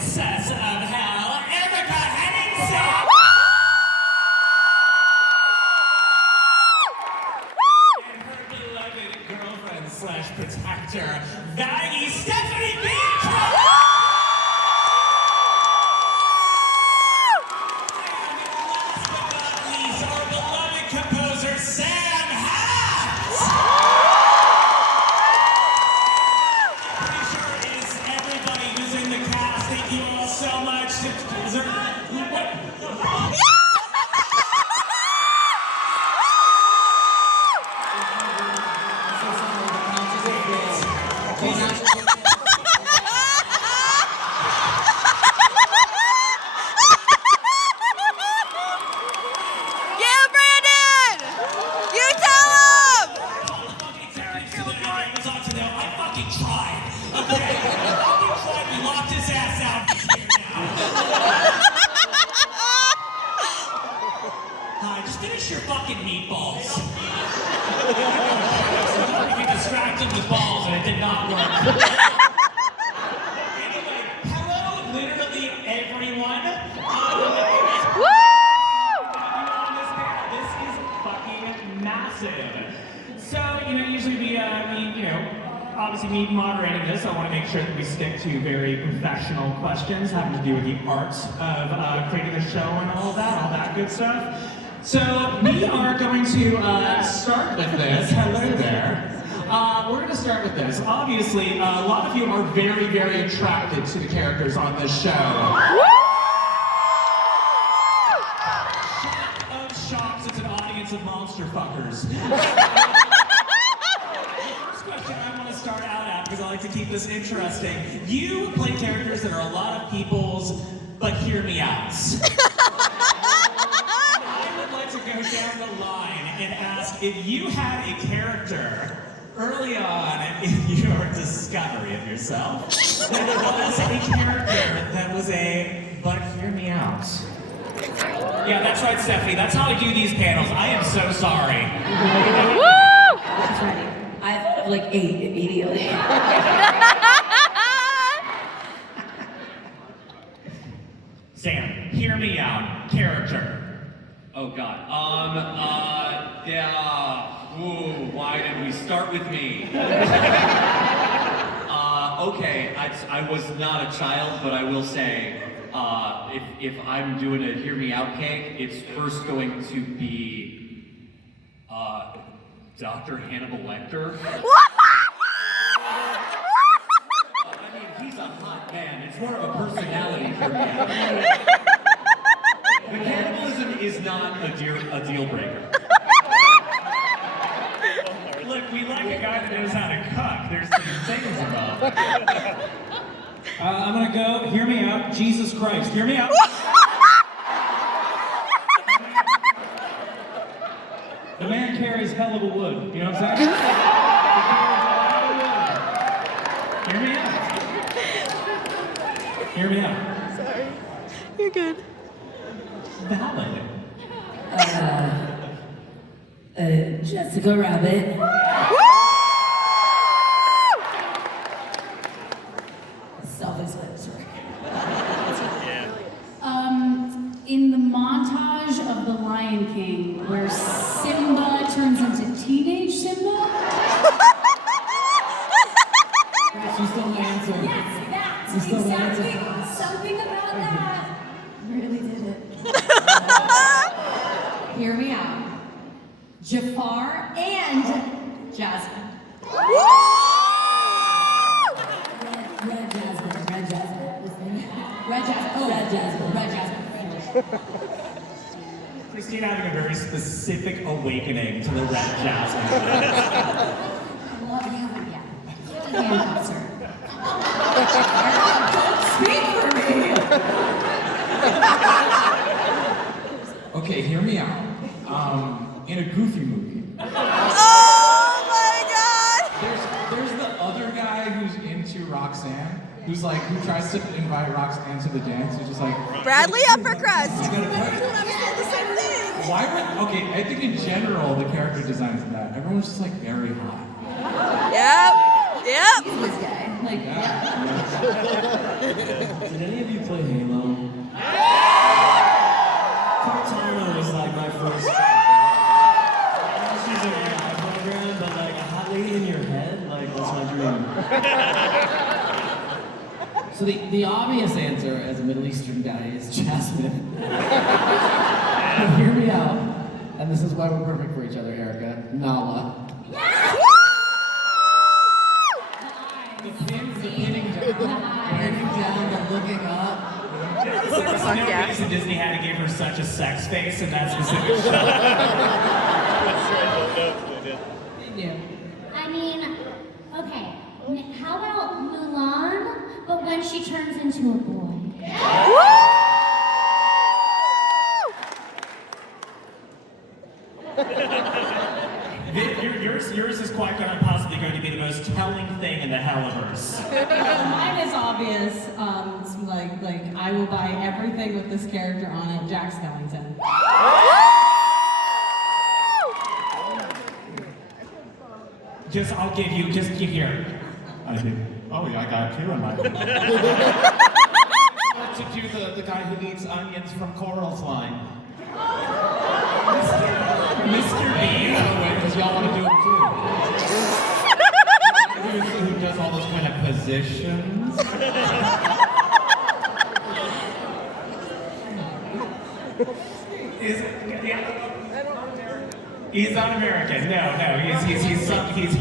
princess of hell, Erika Henningsen! And her beloved girlfriend/protector, Stephanie Beatriz! To very professional questions having to do with the art of creating a show and all that good stuff. So we are going to start with this. Hello there. We're going to start with this. Obviously, a lot of you are very, very attracted to the characters on this show. Shock of shocks, it's an audience of monster fuckers. Start out at, because I like to keep this interesting. You play characters that are a lot of people's, but hear me out. I would like to go down the line and ask if you had a character early on in your discovery of yourself that was a character that was a, but hear me out. Yeah, that's right, Stephanie. That's how I do these panels. I am so sorry. Woo! That's right. I thought of like 8 immediately. Sam, hear me out. Character. Oh God. Yeah. Ooh, why did we start with me? Okay, I was not a child, but I will say, if I'm doing a hear me out cake, it's first going to be, Dr. Hannibal Lecter. I mean, he's a hot man. It's more of a personality for me. The cannibalism is not a deal breaker. Look, we like a guy that knows how to cook. There's some things involved. I'm gonna go, hear me out, Jesus Christ. Hear me out. The man carries hell of a wood, you know what I'm saying? Hear me out. Hear me out. Sorry. You're good. Valid. Jessica Rabbit. Self-explanatory. In the montage of The Lion King, where Simba turns into teenage Simba? She stole my answer. Yes, that's You stole my exactly answer. something about that. Really did it. Hear me out. Jafar and Jasmine. Red Jasmine. Red Jasmine. Oh, Red Jasmine. Red Jasmine. Krystina having a very specific awakening to the red jasmine. I love you, yeah. Hand concert. Don't speak for me! Okay, hear me out. In a Goofy movie. Oh my God! There's the other guy who's into Roxanne, who tries to invite Roxanne to the dance. He's just like, Bradley Uppercrust. You gotta play. Dude, I was saying the same thing. Why would, okay, I think in general, the character designs of that, everyone's just like very hot. Yep. He's this guy. Like, yeah. Did any of you play Halo? Cortana was like my first. She's an AI program, but like a hot lady in your head, like that's my dream. So the obvious answer as a Middle Eastern guy is Jasmine. But hear me out, and this is why we're perfect for each other, Erika. Nala. The pinning down, the looking up. There's no reason Disney had to give her such a sex face in that specific shot. I mean, okay, how about Mulan, but when she turns into a boy? Yours is quite possibly going to be the most telling thing in the Hellaverse. Mine is obvious. It's like I will buy everything with this character on it. Jack Skellington. I'll give you, here. I do. Oh, yeah, I got two on my To do the guy who eats onions from Coral's line. Mr. Bean. Because y'all want to do it too. Who does all those kind of positions? He's not American. No. He's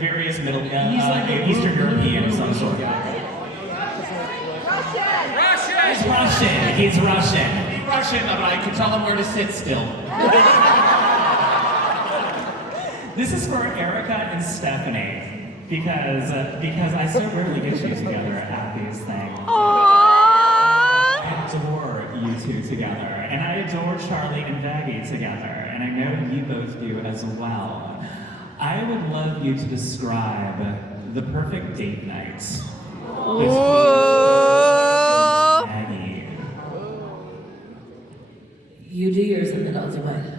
various Middle Eastern European of some sort. He's Russian, but I can tell him where to sit still. This is for Erika and Stephanie because I so rarely get you together at these things. I adore you two together, and I adore Charlie and Vaggie together, and I know you both do as well. I would love you to describe the perfect date night. Vaggie. You do yours and then I'll do mine.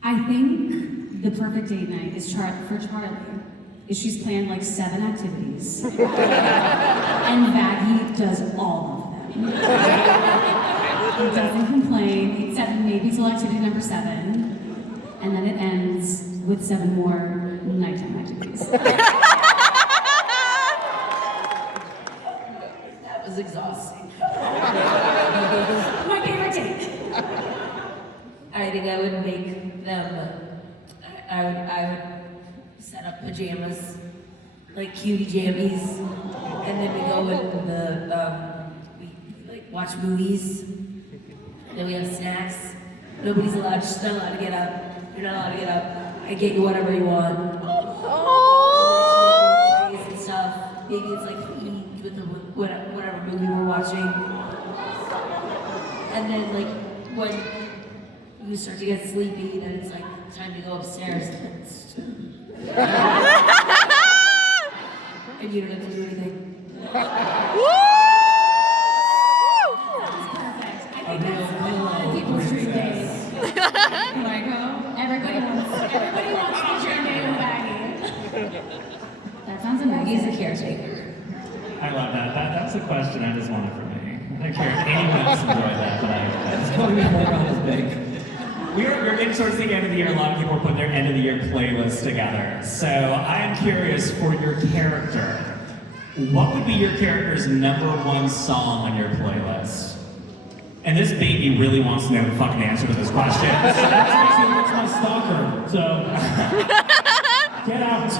I think the perfect date night is for Charlie. Is she's planned like 7 activities. And Vaggie does all of them. He doesn't complain, except maybe till activity number 7. And then it ends with 7 more nighttime activities. That was exhausting. My favorite date. I think I would make them. I would set up pajamas, like cutie jammies, and then we go in we like watch movies. Then we have snacks. Nobody's allowed. She's not allowed to get up. You're not allowed to get up. I get you whatever you want. And stuff. Maybe it's like eat with whatever movie we're watching. And then like when you start to get sleepy, then it's like time to go upstairs. And you don't have to do anything. I think that's a lot of people's dream days. Can I go? Everybody wants to dream day with Vaggie. That sounds amazing. He's a caretaker. I love that. That's a question I just wanted for me. I don't care if anyone else enjoyed that, but It's going to be more on his bake. We're getting towards the end of the year. A lot of people are putting their end of the year playlists together. So I am curious for your character. What would be your character's #1 song on your playlist? And this baby really wants to know the fucking answer to this question. That's my stalker, so get out.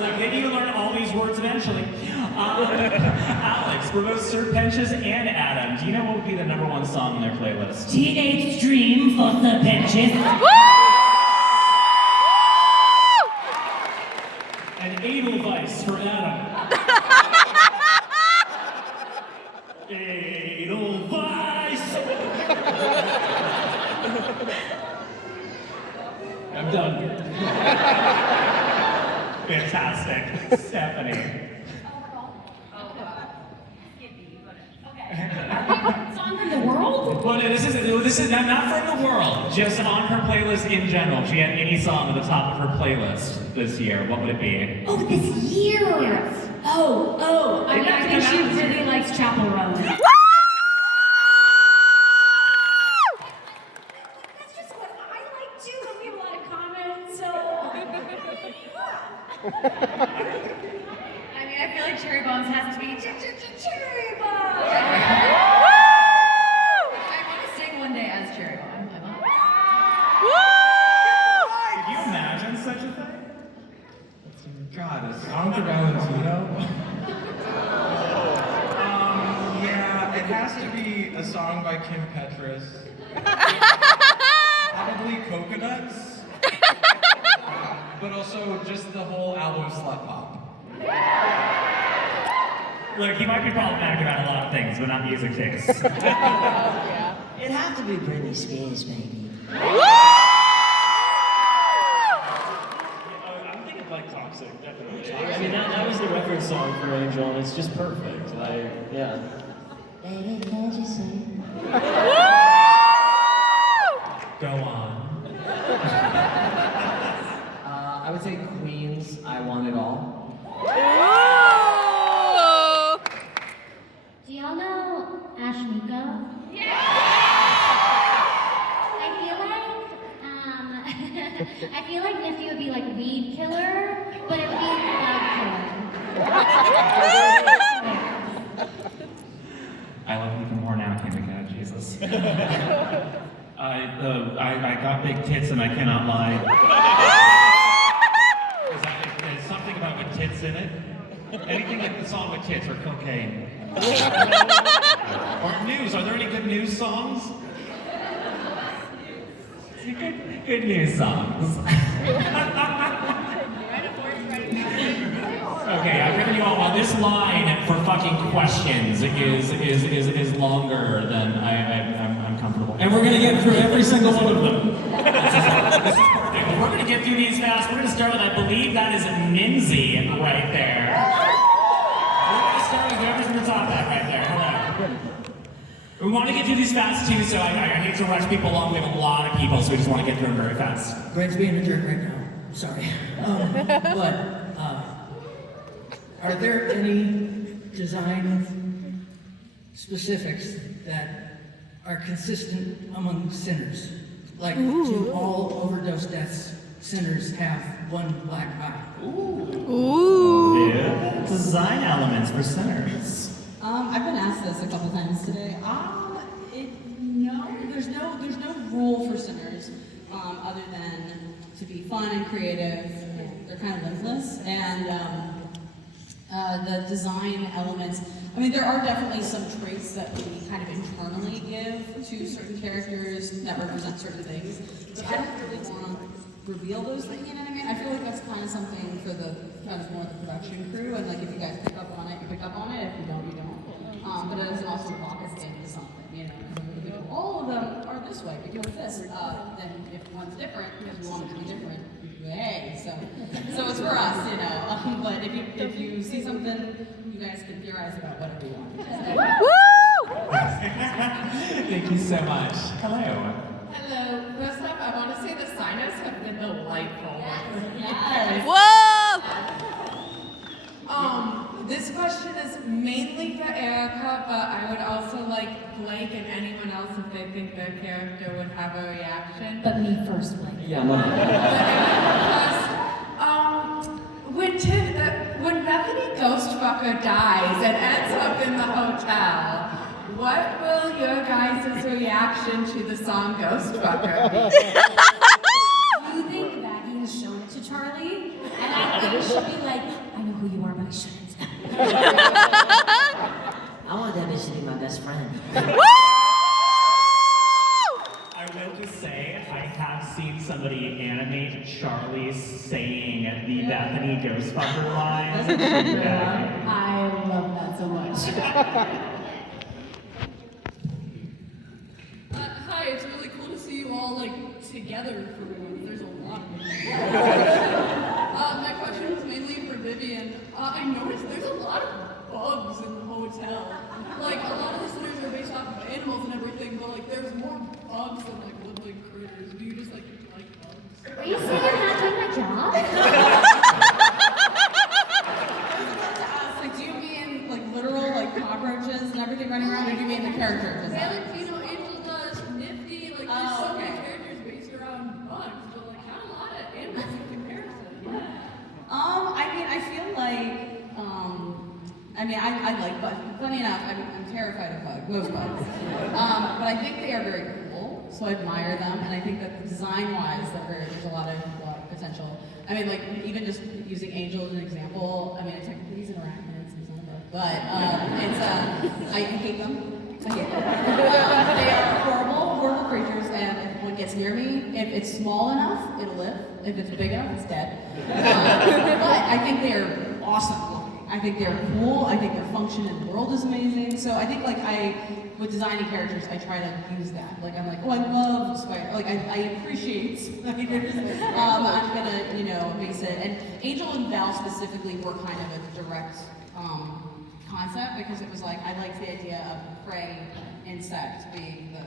Like, maybe you learn all these words eventually. Alex, for both Sir Penches and Adam, do you know what would be the #1 song on their playlist? Teenage Dream for the Penches. And Edelweiss for Adam. Edelweiss! I'm done. Fantastic. Stephanie. Song from the world? world? Well, no, this is not for the world, just on her playlist in general. If she had any song at the top of her playlist this year, what would it be? Oh, this year! Yes. I mean, I think she really likes Chapel Roan. That's just what I like too, and we have a lot of comments, so... I mean, I feel like Cherry Bombs has to be Cherry Bombs. I want to sing one day as Cherry Bomb. Could you imagine such a thing? God, a song for Valentino? Yeah, it has to be a song by Kim Petras. Probably Coconuts. But also just the whole album Slut Pop. Look, you might be problematic about a lot of things, but not music taste. It'd have to be Britney Spears, baby. I'm thinking like Toxic, definitely. I mean, that was the reference song for Angel, and it's just perfect. Like, yeah. Baby, can't you see? Go on. I would say Queen's I Want It All. Do y'all know Ashnika? Yeah! I feel like Nifty would be like weed killer, but it would be love killer. I love you even more now, Kimico, Jesus. I got big tits and I cannot lie. There's something about with tits in it. Anything like the song with tits or cocaine. Or news. Are there any good news songs? Good news songs. Okay, I've given you all this line for fucking questions is longer than I'm comfortable. And we're gonna get through every single one of them. This is perfect. We're gonna get through these fast. We're gonna start with, I believe that is Minzy right there. We're gonna start with whoever's in the top hat right there. Hello. We want to get through these fast too, so I hate to rush people along. We have a lot of people, so we just want to get through them very fast. Greg's being a jerk right now. Sorry. Are there any design specifics that are consistent among sinners? Like, do all overdose deaths sinners have one black eye? Ooh. Yeah. Design elements for sinners. I've been asked this a couple times today. There's no rule for sinners other than to be fun and creative. They're kind of limitless, and the design elements. I mean, there are definitely some traits that we kind of internally give to certain characters that represent certain things, but I don't really want to reveal those things. You know what I mean? I feel like that's kind of something for the kind of more the production crew, and like if you guys pick up on it, you pick up on it. If you don't, you don't. But it doesn't also lock us into something, you know. If we go, all of them are this way, we do it this. Then if one's different, because we want it to be different, we do hey. So it's for us, you know. But if you see something, you guys can theorize about whatever you want. Woo! Thank you so much. Hello. Hello. First up, I want to say the signers have been delightful. Yes. Whoa! This question is mainly for Erika, but I would also like Blake and anyone else if they think their character would have a reaction. But me first, Blake. Yeah, I'm when Bethany Ghostfucker dies and ends up in the hotel, what will your guys' reaction to the song Ghostfucker be? Do you think Maggie has shown it to Charlie? And I think she'll be like, I know who you are, but I shouldn't. I want that bitch to be my best friend. I will just say, I have seen somebody animate Charlie saying the Bethany Ghostfucker line. Yeah. I love that so much. Hi, it's really cool to see you all like together for once. There's a lot of them. My question was mainly for Vivienne. I noticed there's a lot of bugs in the hotel. Like a lot of the sinners are based off of animals and everything, but like there's more bugs than like living critters. Do you just like bugs? Are you saying I'm not doing my job? Like, do you mean like literal like cockroaches and everything running around, or do you mean the character design? Angel does Nifty, like there's so many characters based around bugs, but like not a lot of animals in comparison. I mean, I feel like, I like bugs. Funny enough, I'm terrified of bugs, most bugs. But I think they are very cool, so I admire them, and I think that design-wise, there's a lot of potential. I mean, like, even just using Angel as an example, I mean, technically he's an arachnid, so he's not a bug, but I hate them. I hate them. They are horrible creatures, and if one gets near me, if it's small enough, it'll live. If it's big enough, it's dead. But I think they are awesome looking. I think they're cool. I think their function in the world is amazing. So I think like with designing characters, I try to use that. Like I'm like, oh, I love spider. Like I appreciate spiders. I'm gonna, base it. And Angel and Val specifically were kind of a direct concept because it was like I liked the idea of the prey insect being the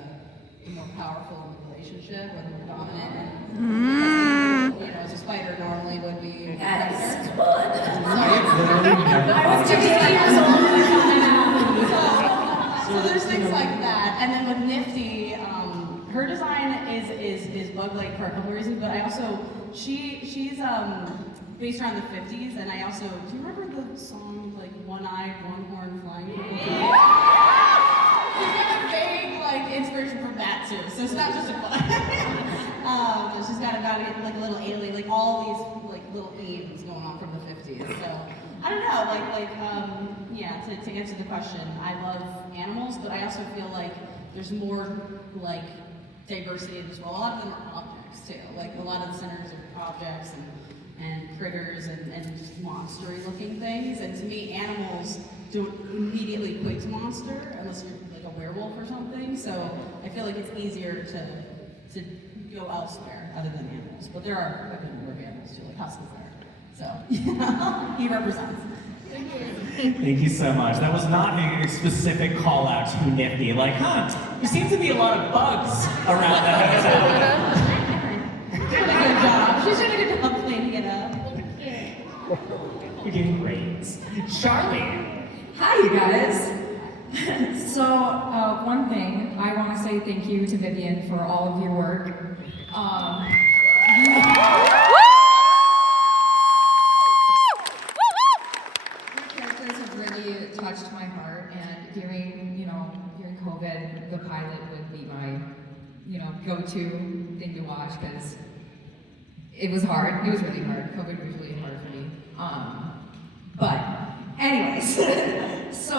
more powerful in the relationship, or the more dominant. And as a spider normally would be. Yes. I was 15 years old when I found out. So there's things like that. And then with Nifty, her design is bug-like for a couple reasons, but I also, she's based around the 50s, and I also, do you remember the song, like, One-Eyed, One-Horn Flying People? She's got a vague, inspiration from that, too. So it's not just a bug. She's got like a little alien, like all these little themes going on from the 50s. So I don't know, to answer the question, I love animals, but I also feel like there's more diversity as well. A lot of them are objects too. Like a lot of the centers are objects and critters and just monster-y looking things. And to me, animals don't immediately equate to monster unless you're like a werewolf or something. So I feel like it's easier to go elsewhere other than animals. But there are animals too, like huskies there. So he represents. Thank you so much. That was not a specific call out to Nifty. Like, there seems to be a lot of bugs around the hotel. Doing a good job. She's doing a good job cleaning it up. You're doing great. Charlie. Hi, you guys. So, one thing, I want to say thank you to Vivienne for all of your work. Your characters have really touched my heart, and during COVID, the pilot would be my, go-to thing to watch because it was hard. It was really hard. COVID was really hard for me. But anyways, so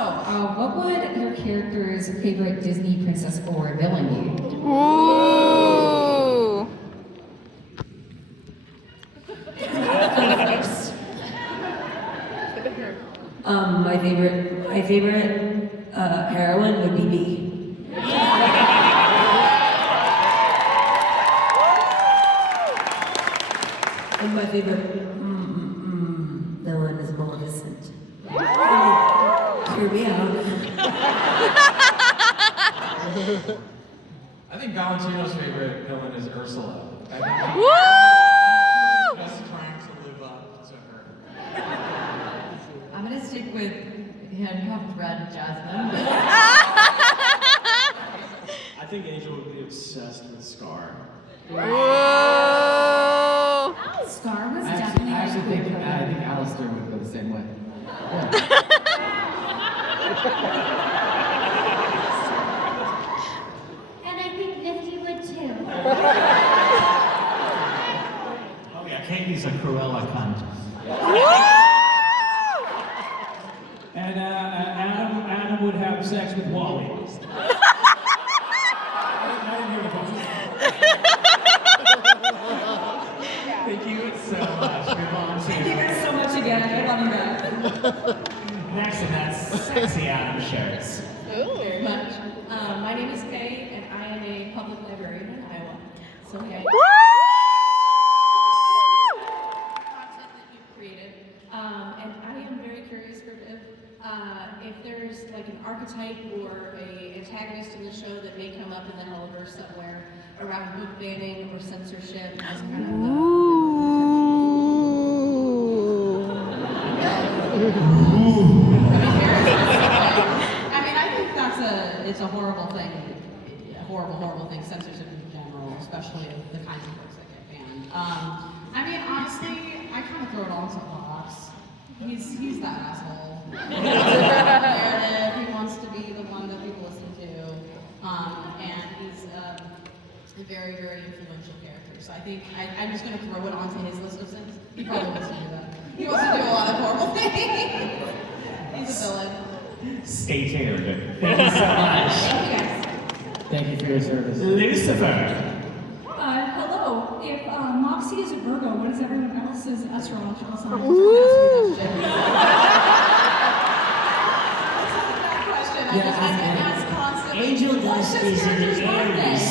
what would your character's favorite Disney princess or villain be? Ooh. My favorite heroine would be me. And my favorite villain is Maleficent. Hear me out. I think Valentino's favorite villain is Ursula. I think just trying to live up to her. I'm gonna stick with handcuffed red Jasmine. I think Angel would be obsessed with Scar. Whoa. Scar was I definitely. think Alistair would go the same way. And I think Nifty would too. Oh yeah, Katie's a Cruella cunt. And Adam would have sex with Wally. Thank you so much. Good on. Thank you guys so much again. I love you guys. Next in that sexy Adam shirts. Very much. My name is Kay, and I am a public librarian in Iowa. So, okay. Content that you've created. And I am very curious, if there's like an archetype or a antagonist in the show that may come up in the Hellaverse somewhere around book banning or censorship as kind of I mean, I think it's a horrible thing, horrible thing, censorship in general, especially the kinds of books that get banned. I mean, honestly, I kind of throw it all into a box. He's that asshole. He wants to be the one that people listen to, and he's a very, very influential character. So I think I'm just going to throw it onto his list of sins. He probably wants to do that. He wants to do a lot of horrible things. He's a villain. Stay tuned. Thank you so much. Thank you guys. Thank you for your service. Lucifer. Hello. If Moxie is a Virgo, what is everyone else's astrological sign? Angel Dust is in Aries.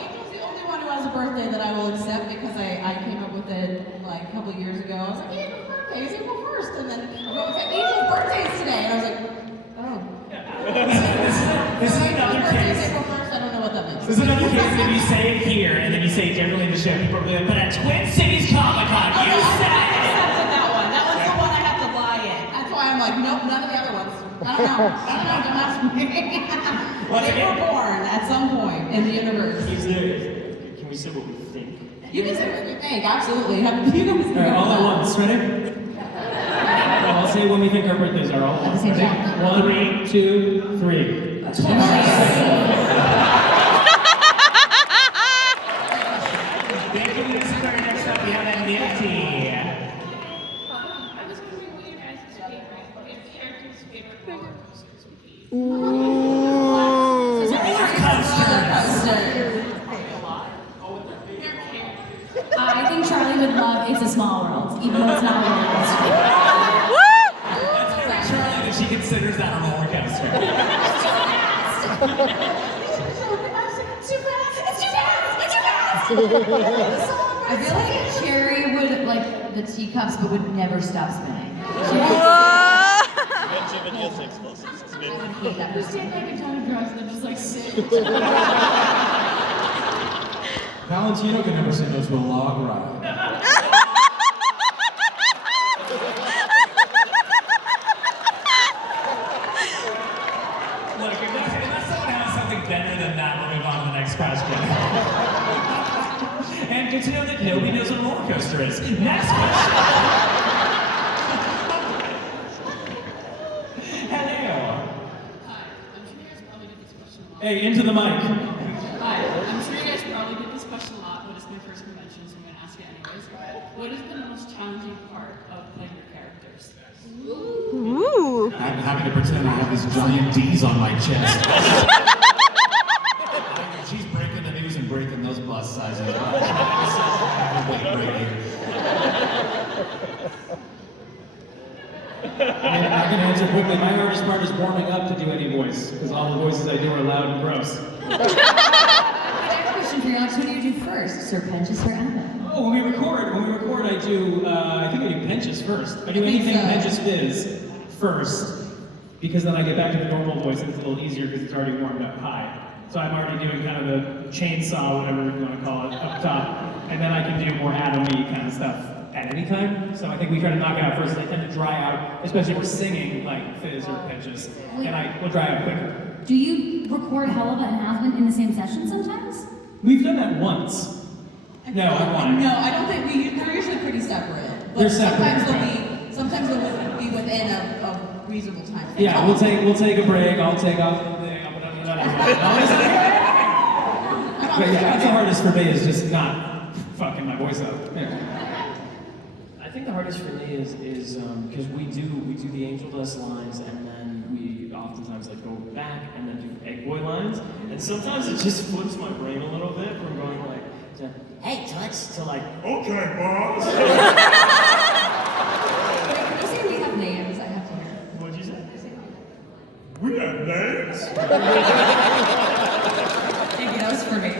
Angel's the only one who has a birthday that I will accept because I came up with it like a couple years ago. I was like, Angel's birthday is April 1st, and then Angel's birthday is today, and I was like, oh. This is another case. April 1st, I don't know what that means. This is another case that you say it here and then you say it differently in the show. People are like, but at Twin Cities Comic Con, you said it. I accepted that one. That one's the one I have to lie in. That's why I'm like, nope, none of the other ones. I don't know. Don't ask me. They were born at some point in the universe. Can we say what we think? You can say what you think, absolutely. You guys All right, all at once, ready? I'll say when we think our birthdays are all at the same time. 1, 2, 3. Thank you, Lucifer. Next up, we have Nifty. I was wondering what your guys' favorite character's favorite roller coasters would be. I think Charlie would love It's a Small World, even though it's not a roller coaster. Let's give Charlie that she considers that a roller coaster. I feel like Cherry would like the teacups, but would never stop spinning. I would hate that. Just take like a ton of drugs and then just like sit. Valentino can never say no to a log ride. Look, unless someone has something better than that, we'll move on to the next question. And good to know that nobody knows what a roller coaster is. Next question. Hello. Hi, I'm sure you guys probably get this question a lot. Hey, into the mic. Hi, I'm sure you guys probably get this question a lot, but it's my first convention, so I'm going to ask it anyways. What has been the most challenging part of playing your characters? Ooh. I'm happy to pretend I have these giant D's on my chest. She's breaking the news and breaking those bust sizes. Weight breaking. I can answer quickly. My hardest part is warming up to do any voice, because all the voices I do are loud and gross. I have a question for you, Alex. Who do you do first, Sir Pentious or Abba? Oh, when we record, I do, I think I do Pentious first. I do anything Pentious is first, because then I get back to the normal voice and it's a little easier because it's already warmed up high. So I'm already doing kind of the chainsaw, whatever you want to call it, up top. And then I can do more Adam-y kind of stuff at any time. So I think we try to knock it out first. I tend to dry out, especially if we're singing like Fizz or Pentious, and I will dry out quicker. Do you record Hellava and Hazbin in the same session sometimes? We've done that once. No, I won't. No, I don't think they're usually pretty separate. But They're separate. Sometimes they'll be within a reasonable time. Yeah, we'll take a break. I'll take off the thing. I'll put on the other. But yeah, that's the hardest for me is just not fucking my voice up. Yeah. I think the hardest for me is because we do the Angel Dust lines and then we oftentimes like go back and then do Egg Boy lines, and sometimes it just flips my brain a little bit from going like to, hey Toots to like okay boss. Wait, can you say we have names? I have to hear. What'd you say? We have names? Thank you, that was for me.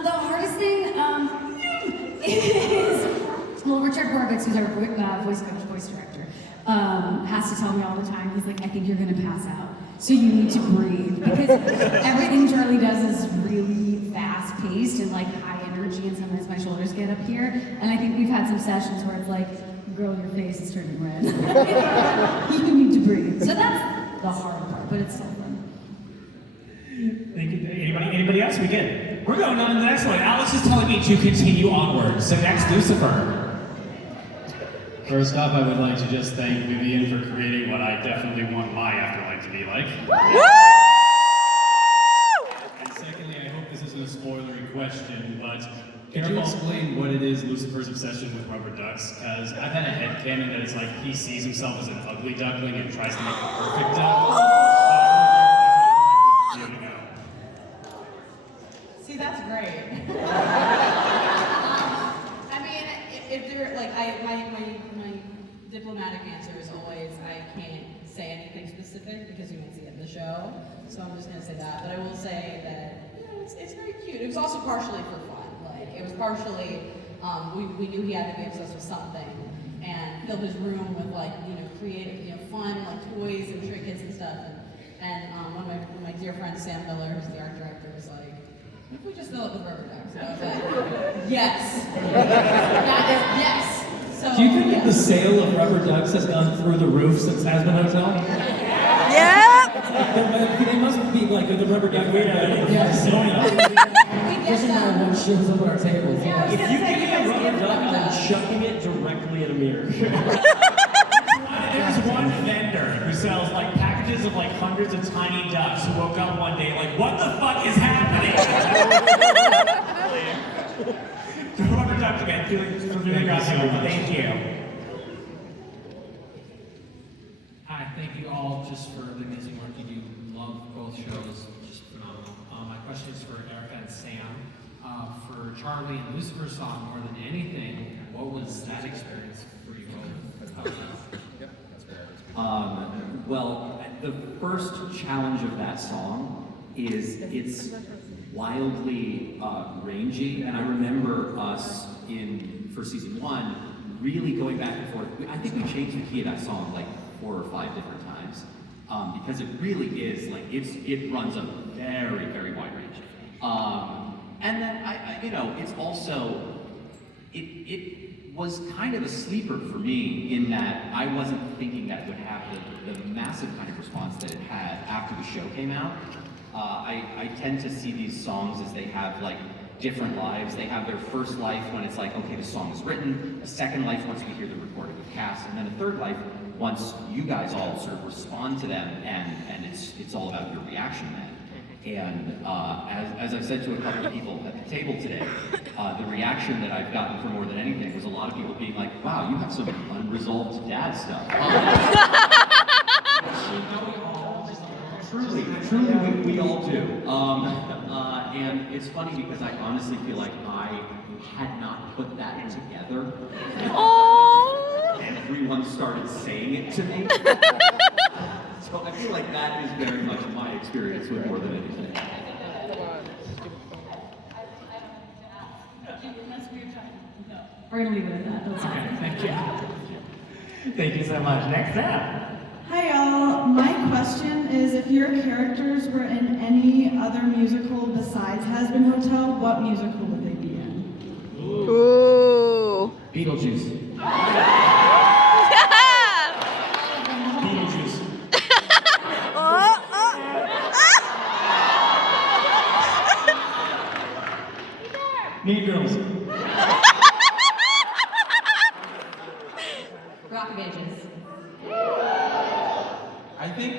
The hardest thing is, well, Richard Horvitz, who's our voice coach, voice director, has to tell me all the time, he's like, I think you're gonna pass out. So you need to breathe. Because everything Charlie does is really fast paced and like high energy, and sometimes my shoulders get up here. And I think we've had some sessions where it's like, girl, your face is turning red. You need to breathe. So that's the hard part, but it's so fun. Thank you. Anybody else? We good? We're going on to the next one. Alex is telling me to continue onward. So next, Lucifer. First off, I would like to just thank Vivienne for creating what I definitely want my afterlife to be like. And secondly, I hope this isn't a spoilery question, but can you explain what it is Lucifer's obsession with rubber ducks? Because I've had a headcanon that it's like he sees himself as an ugly duckling and tries to make a perfect duck. See, that's great. I mean, if there, like, my diplomatic answer is always, I can't say anything specific because you might see it in the show. So I'm just gonna say that. But I will say that, you know, it's very cute. It was also partially for fun. Like, it was partially, we knew he had to be obsessed with something and fill his room with, like, you know, creative, you know, fun, like, toys and trinkets and stuff. And one of my dear friends, Sam Miller, who's the art director, was like, what if we just fill it with rubber ducks? And I was like, yes. Yes. So, Do you think that the sale of rubber ducks has gone through the roof since Hazbin Hotel? Yeah. They must be like the rubber duck weird. Yes. Especially when one shows up at our tables. If you give me a rubber duck, I'm chucking it directly at Amir. There's one vendor who sells like packages of like hundreds of tiny ducks who woke up one day like, what the fuck is happening? Rubber duck again, feeling gratitude. Thank you. Hi, thank you all just for the amazing work you do. Love both shows, just phenomenal. My question is for Erika and Sam. For Charlie and Lucifer's song, more than anything, what was that experience for you both? Well, the first challenge of that song is it's wildly rangy, and I remember us for season 1 really going back and forth. I think we changed the key of that song like 4 or 5 different times because it really is like it runs a very, very wide range. And then I you know, it's also it was kind of a sleeper for me in that I wasn't thinking that it would have the massive kind of response that it had after the show came out. I tend to see these songs as they have like different lives. They have their first life when it's like, okay, the song is written, a second life once we hear the recording with cast, and then a third life once you guys all sort of respond to them, and it's all about your reaction then. And as I've said to a couple of people at the table today, the reaction that I've gotten for more than anything was a lot of people being like, wow, you have some unresolved dad stuff. Truly, we all do. And it's funny because I honestly feel like I had not put that together. Everyone started saying it to me. So I feel like that is very much my experience with more than anything. We're gonna leave it at that. That's Okay, thank you. Thank you so much. Next up. Hi y'all, my question is if your characters were in any other musical besides Hazbin Hotel, what musical would they be in? Ooh. Beetlejuice. Beetlejuice. Mean Girls. Rock of Ages. I think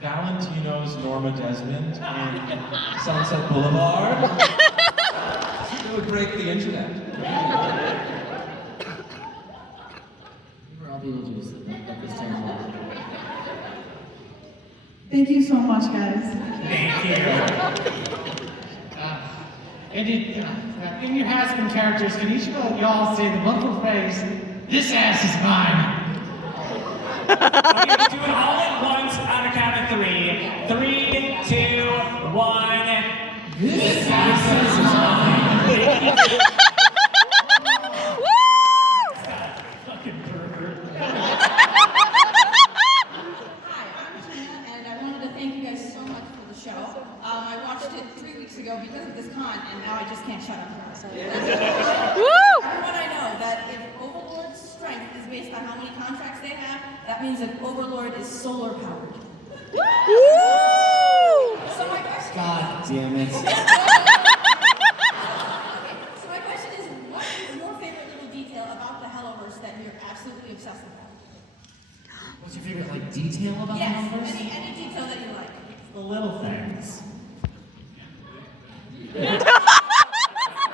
Valentino's Norma Desmond in Sunset Boulevard. It would break the internet. We're all Beetlejuice. That's terrible. Thank you so much, guys. Thank you. In your Hazbin characters, can each of y'all say the wonderful phrase, "This ass is mine"? Okay, do it all at once on a count of 3. 3, 2, 1. This ass is mine. That means that Overlord is solar powered. So my question God damn it. So my question is, what is your favorite little detail about the Hellaverse that you're absolutely obsessed with? What's your favorite like detail about the Hellaverse? Any detail that you like. The little things.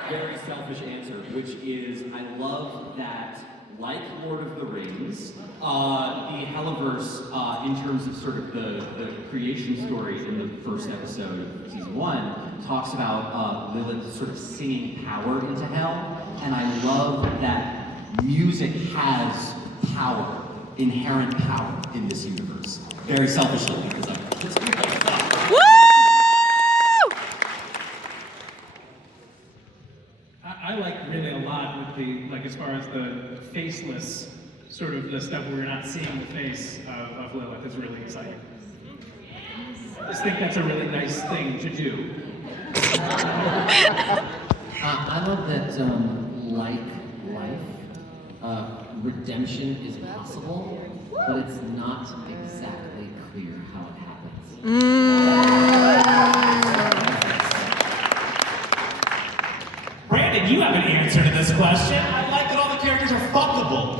Very selfish answer, which is I love that, like Lord of the Rings, the Hellaverse, in terms of sort of the creation story in the first episode of season 1, talks about Lilith sort of singing power into hell, and I love that music has power, inherent power in this universe. Very selfishly, because it's I like really a lot with the, like as far as the faceless, sort of the stuff where we're not seeing the face of Lilith is really exciting. I just think that's a really nice thing to do. I love that, like life, redemption is possible, but it's not exactly clear how it happens. Brandon, you have an answer to this question. I like that all the characters are fuckable.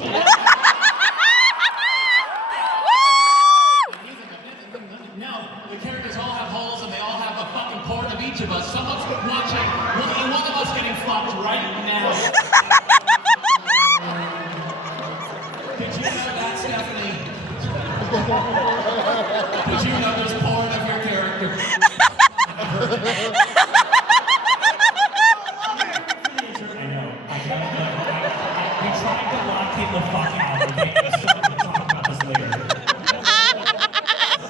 No, the characters all have holes and they all have a fucking part of each of us. Someone's watching one of us getting fucked right now. Did you know that, Stephanie? Did you know there's porn of your character? We tried to lock him the fuck out. Okay, so we'll talk about this later.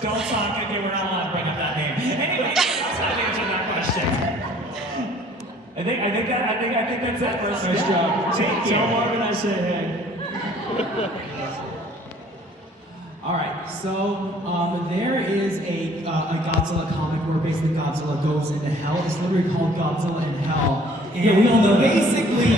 Don't talk. Okay, we're not allowed to bring up that name. Anyway, that's how to answer that question. I think that's it for us. Nice job. Tell Marvin I say hey. All right, so there is a Godzilla comic where basically Godzilla goes into hell. It's literally called Godzilla in Hell. And Yeah, we all know that. basically,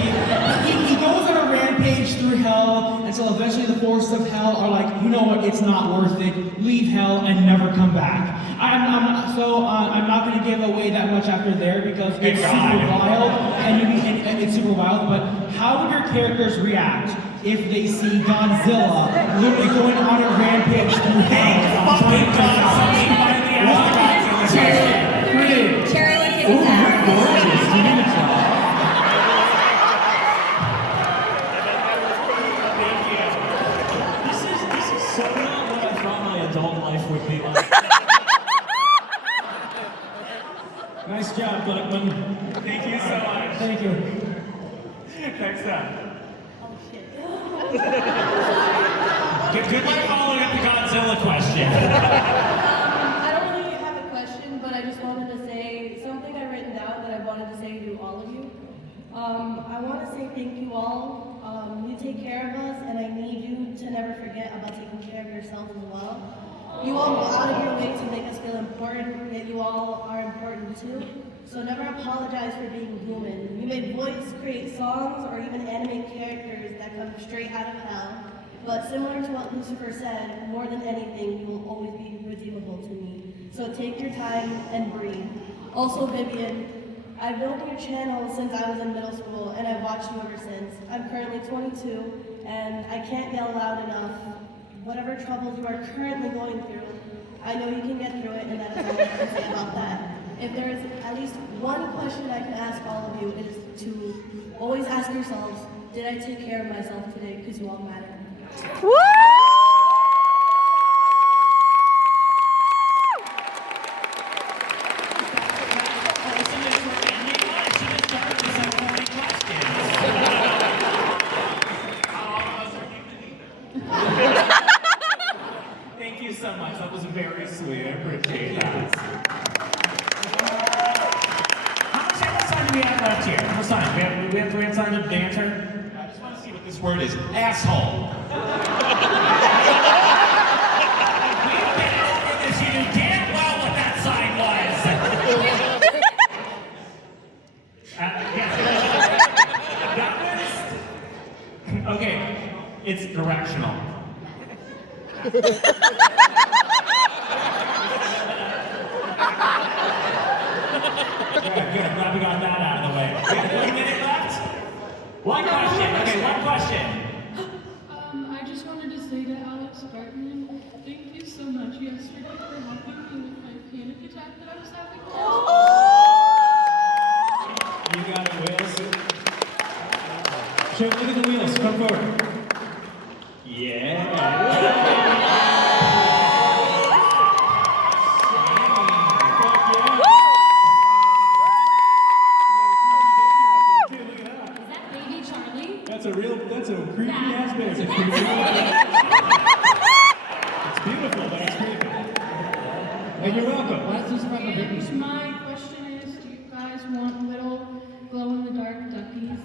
he goes on a rampage through hell until eventually the forces of hell are like, you know what, it's not worth it. Leave hell and never come back. I'm not going to give away that much after there because it's super wild and it's super wild. But how would your characters react if they see Godzilla literally going on a rampage through hell? Fucking Godzilla! 1, 2, 3. Cherry would kick his ass. Gorgeous. You need to try. This is so not what I thought my adult life would be like. Nice job, Blackman. Thank you so much. Thank you. Next up. Good luck following up the Godzilla question. I don't really have a question, but I just wanted to say something I've written down that I wanted to say to all of you. I want to say thank you all. You take care of us, and I need you to never forget about taking care of yourselves as well. You all go out of your way to make us feel important, yet you all are important too. So never apologize for being human. You may voice, create songs, or even animate characters that come straight out of hell. But similar to what Lucifer said, more than anything, you will always be redeemable to me. So take your time and breathe. Also, Vivienne, I've known your channel since I was in middle school, and I've watched you ever since. I'm currently 22, and I can't yell loud enough. Whatever troubles you are currently going through, I know you can get through it, and that is all I can say about that. If there is at least one question I can ask all of you, it is to always ask yourselves, did I take care of myself today? Because you all matter. Woo! Thank you so much. That was very sweet. I appreciate that. How much time do we have left here? How much time? We have time to banter? I just want to see what this word is. Asshole. We've been over this. You knew damn well what that sign was. Yes. That was... Okay. It's directional. Good, I'm glad we got that out of the way. We have 1 minute left. One question. Okay, one question. I just wanted to say to Alex Brightman, thank you so much yesterday for helping me with my panic attack that I was having. You got it, Wheels. Show, look at the wheels. Come forward. Yeah. That's a creepy ass baby. It's beautiful, but it's creepy. And you're welcome. And my question is, do you guys want little glow-in-the-dark duckies?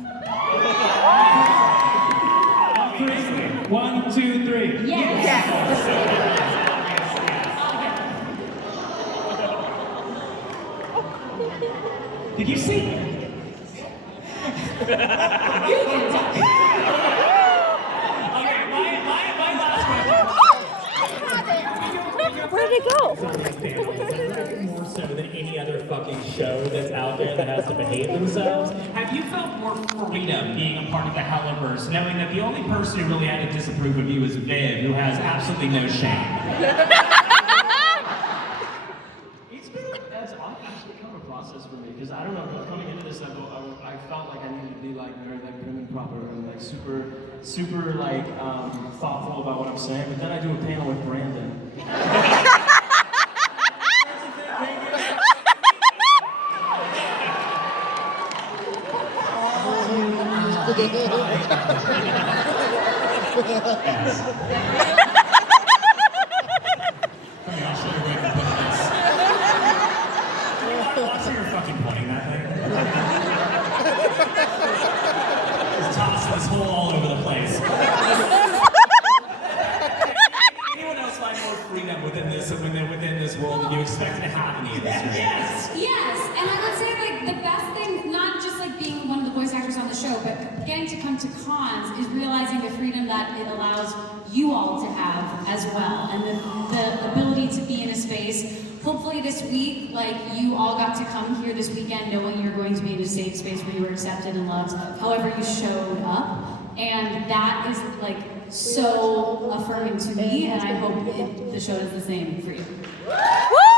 All three. 1, 2, 3. Yes. Did you see? Where'd it go? More so than any other fucking show that's out there that has to behave themselves. Have you felt more freedom being a part of the Hellaverse, knowing that the only person who really had to disapprove of you is Viv, who has absolutely no shame? It's been actually kind of a process for me because I don't know. Coming into this, I felt like I needed to be like very like prim and proper and like super like thoughtful about what I'm saying. But then I do a panel with Brandon. Watching her fucking pointing that thing. Just tossing this hole all over the place. Anyone else find more freedom within this world than you expected to have in the industry? Yes, and I would say like the best thing, not just like being one of the voice actors on the show, but getting to come to cons is realizing the freedom that it allows you all to have as well, and the ability to be in a space. Hopefully this week, like you all got to come here this weekend knowing you're going to be in a safe space where you were accepted and loved, however you showed up. And that is like so affirming to me, and I hope the show is the same for you. Woo!